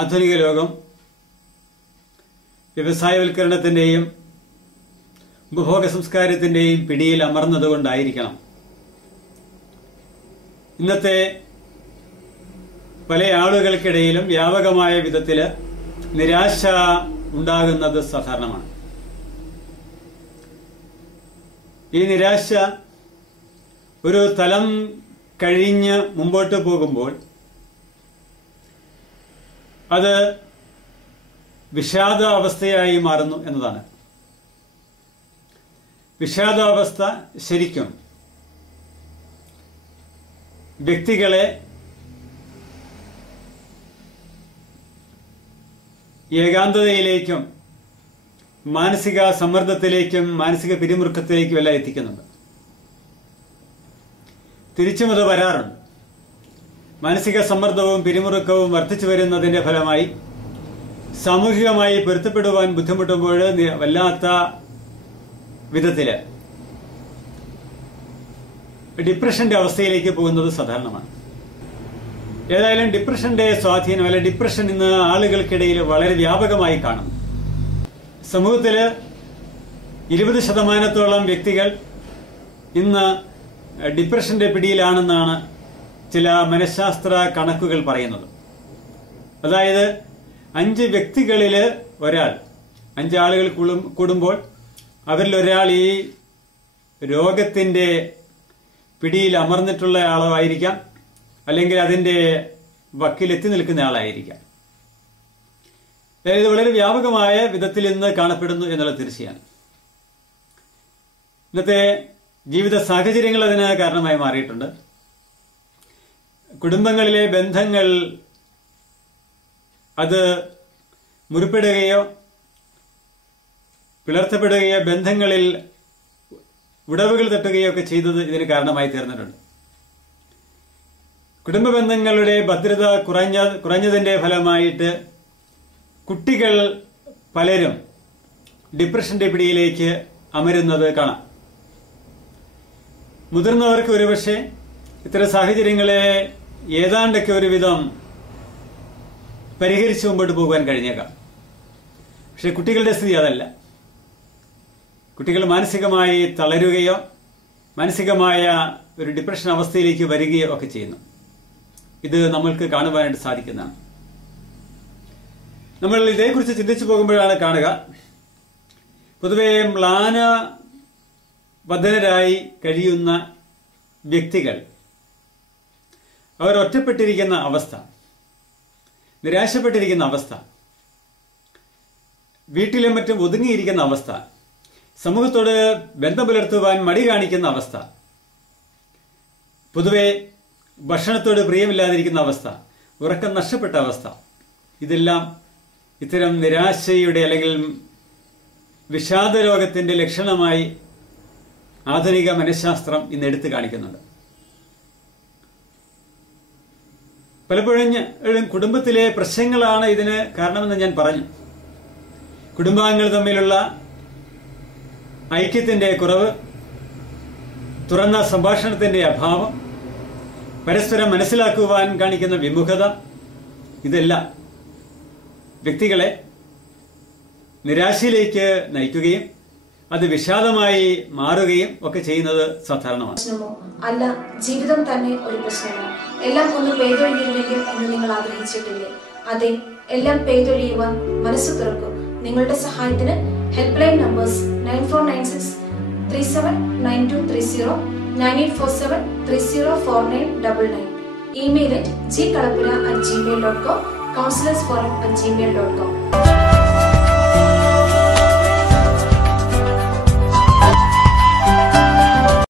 ആധുനിക ലോകം വ്യവസായവൽക്കരണത്തിന്റെയും ഉപഭോഗ സംസ്കാരത്തിന്റെയും പിടിയിൽ അമർന്നതുകൊണ്ടായിരിക്കണം ഇന്നത്തെ പല ആളുകൾക്കിടയിലും വ്യാപകമായ വിധത്തില് നിരാശ ഉണ്ടാകുന്നത് സാധാരണമാണ്. ഈ നിരാശ ഒരു തലം കഴിഞ്ഞ് മുമ്പോട്ട് പോകുമ്പോൾ അത് വിഷാദാവസ്ഥയായി മാറുന്നു എന്നതാണ്. വിഷാദാവസ്ഥ ശരിക്കും വ്യക്തികളെ ഏകാന്തതയിലേക്കും മാനസിക സമ്മർദ്ദത്തിലേക്കും മാനസിക പിരിമുറുക്കത്തിലേക്കും എല്ലാം എത്തിക്കുന്നുണ്ട്. തിരിച്ചും അത് വരാറുണ്ട്. മാനസിക സമ്മർദ്ദവും പിരിമുറുക്കവും വർദ്ധിച്ചു വരുന്നതിന്റെ ഫലമായി സാമൂഹികമായി പൊരുത്തപ്പെടുവാൻ ബുദ്ധിമുട്ടുമ്പോൾ വല്ലാത്ത വിധത്തില് ഡിപ്രഷന്റെ അവസ്ഥയിലേക്ക് പോകുന്നത് സാധാരണമാണ്. ഏതായാലും ഡിപ്രഷന്റെ സ്വാധീനം അല്ലെ ഡിപ്രഷൻ ഇന്ന് ആളുകൾക്കിടയിൽ വളരെ വ്യാപകമായി കാണുന്നു. സമൂഹത്തില് 20% വ്യക്തികൾ ഇന്ന് ഡിപ്രഷന്റെ പിടിയിലാണെന്നാണ് ചില മനഃശാസ്ത്ര കണക്കുകൾ പറയുന്നത്. അതായത് 5 വ്യക്തികളില് ഒരാൾ, 5 ആളുകൾ കൂടുമ്പോൾ അവരിൽ ഒരാൾ ഈ രോഗത്തിന്റെ പിടിയിൽ അമർന്നിട്ടുള്ള ആളായിരിക്കാം, അല്ലെങ്കിൽ അതിന്റെ വക്കിലെത്തി നിൽക്കുന്ന ആളായിരിക്കാം. ഇത് വളരെ വ്യാപകമായ വിധത്തിൽ ഇന്ന് കാണപ്പെടുന്നു എന്നുള്ളത് തീർച്ചയാണ്. ഇന്നത്തെ ജീവിത സാഹചര്യങ്ങൾ അതിന് കാരണമായി മാറിയിട്ടുണ്ട്. കുടുംബങ്ങളിലെ ബന്ധങ്ങൾ അത് മുറിപ്പെടുകയോ പിളർത്തപ്പെടുകയോ ബന്ധങ്ങളിൽ ഉടവുകൾ തട്ടുകയോ ഒക്കെ ചെയ്തത് ഇതിന് കാരണമായി തീർന്നിട്ടുണ്ട്. കുടുംബ ബന്ധങ്ങളുടെ ഭദ്രത കുറഞ്ഞതിന്റെ ഫലമായിട്ട് കുട്ടികൾ പലരും ഡിപ്രഷന്റെ പിടിയിലേക്ക് അമരുന്നത് കാണാം. മുതിർന്നവർക്ക് ഒരുപക്ഷെ ഇത്തരം സാഹചര്യങ്ങളെ ഏതാണ്ടൊക്കെ ഒരുവിധം പരിഹരിച്ചു മുമ്പോട്ട് പോകാൻ കഴിഞ്ഞേക്കാം. പക്ഷെ കുട്ടികളുടെ സ്ഥിതി അതല്ല. കുട്ടികൾ മാനസികമായി തളരുകയോ മാനസികമായ ഒരു ഡിപ്രഷൻ അവസ്ഥയിലേക്ക് വരികയോ ഒക്കെ ചെയ്യുന്നു. ഇത് നമ്മൾക്ക് കാണുവാനായിട്ട് സാധിക്കുന്നതാണ്. നമ്മൾ ഇതേക്കുറിച്ച് ചിന്തിച്ചു പോകുമ്പോഴാണ് കാണുക, പൊതുവെ മ്ലാനബദ്ധരായി കഴിയുന്ന വ്യക്തികൾ അവർ ഒറ്റപ്പെട്ടിരിക്കുന്ന അവസ്ഥ, നിരാശപ്പെട്ടിരിക്കുന്ന അവസ്ഥ, വീട്ടിലും മറ്റും ഒതുങ്ങിയിരിക്കുന്ന അവസ്ഥ, സമൂഹത്തോട് ബന്ധം പുലർത്തുവാൻ മടി കാണിക്കുന്ന അവസ്ഥ, പൊതുവെ ഭക്ഷണത്തോട് പ്രിയമില്ലാതിരിക്കുന്ന അവസ്ഥ, ഉറക്കം നഷ്ടപ്പെട്ട അവസ്ഥ, ഇതെല്ലാം ഇത്തരം നിരാശയുടെ അല്ലെങ്കിൽ വിഷാദരോഗത്തിന്റെ ലക്ഷണമായി ആധുനിക മനഃശാസ്ത്രം ഇന്ന് എടുത്തു കാണിക്കുന്നുണ്ട്. പലപ്പോഴും കുടുംബത്തിലെ പ്രശ്നങ്ങളാണ് ഇതിന് കാരണമെന്ന് ഞാൻ പറഞ്ഞു. കുടുംബാംഗങ്ങൾ തമ്മിലുള്ള ഐക്യത്തിന്റെ കുറവ്, തുറന്ന സംഭാഷണത്തിന്റെ അഭാവം, പരസ്പരം മനസ്സിലാക്കുവാൻ കാണിക്കുന്ന വിമുഖത, ഇതെല്ലാം വ്യക്തികളെ നിരാശയിലേക്ക് നയിക്കുകയും അത് വിഷാദമായി മാറുകയും ഒക്കെ ചെയ്യുന്നത് സാധാരണമാണ്. അല്ല, ജീവിതം തന്നെ ഒരു പ്രശ്നമോ? എല്ലാം ഒന്ന് പെയ്തൊഴിഞ്ഞിരുന്നെങ്കിൽ എന്ന് നിങ്ങൾ ആഗ്രഹിച്ചിട്ടില്ലേ? അതെ, എല്ലാം പെയ്തൊഴിയുവാൻ മനസ്സ് തുറക്കും. നിങ്ങളുടെ സഹായത്തിന് help line numbers 9496379230, 9847304999, email @gkalapura@gmail.com, counselorsforum@gmail.com.